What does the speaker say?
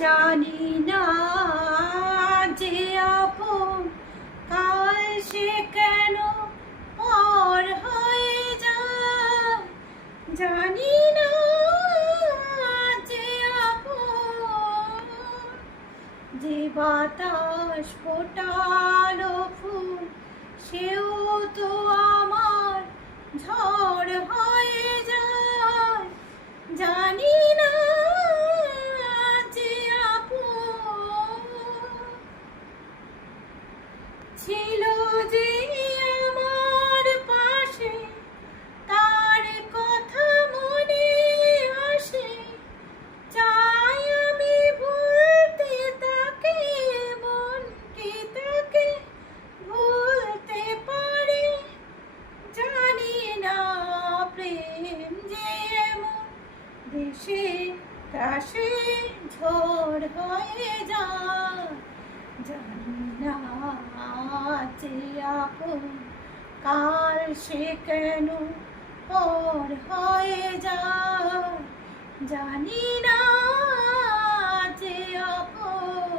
জানি না যে আপন কাল সে কেন পর হয়ে যায়। জানি না যে আপন যে বাতাস ফোটালো ফুল সেও তো আমার ঝড় হয়ে যায়। জানি না যে আপন ছিল যে আমার পাশে তার কথা মনে আসে। চাই আমি ভুলতে তাকে, মন কি তাকে ভুলতে পারে। জানি না প্রেম যে এমন দেশে কাশে ঝড় হয়ে যায়। জানি না যে আপন কাল সে কেন পর হয়ে যায়। জানি না যে আপন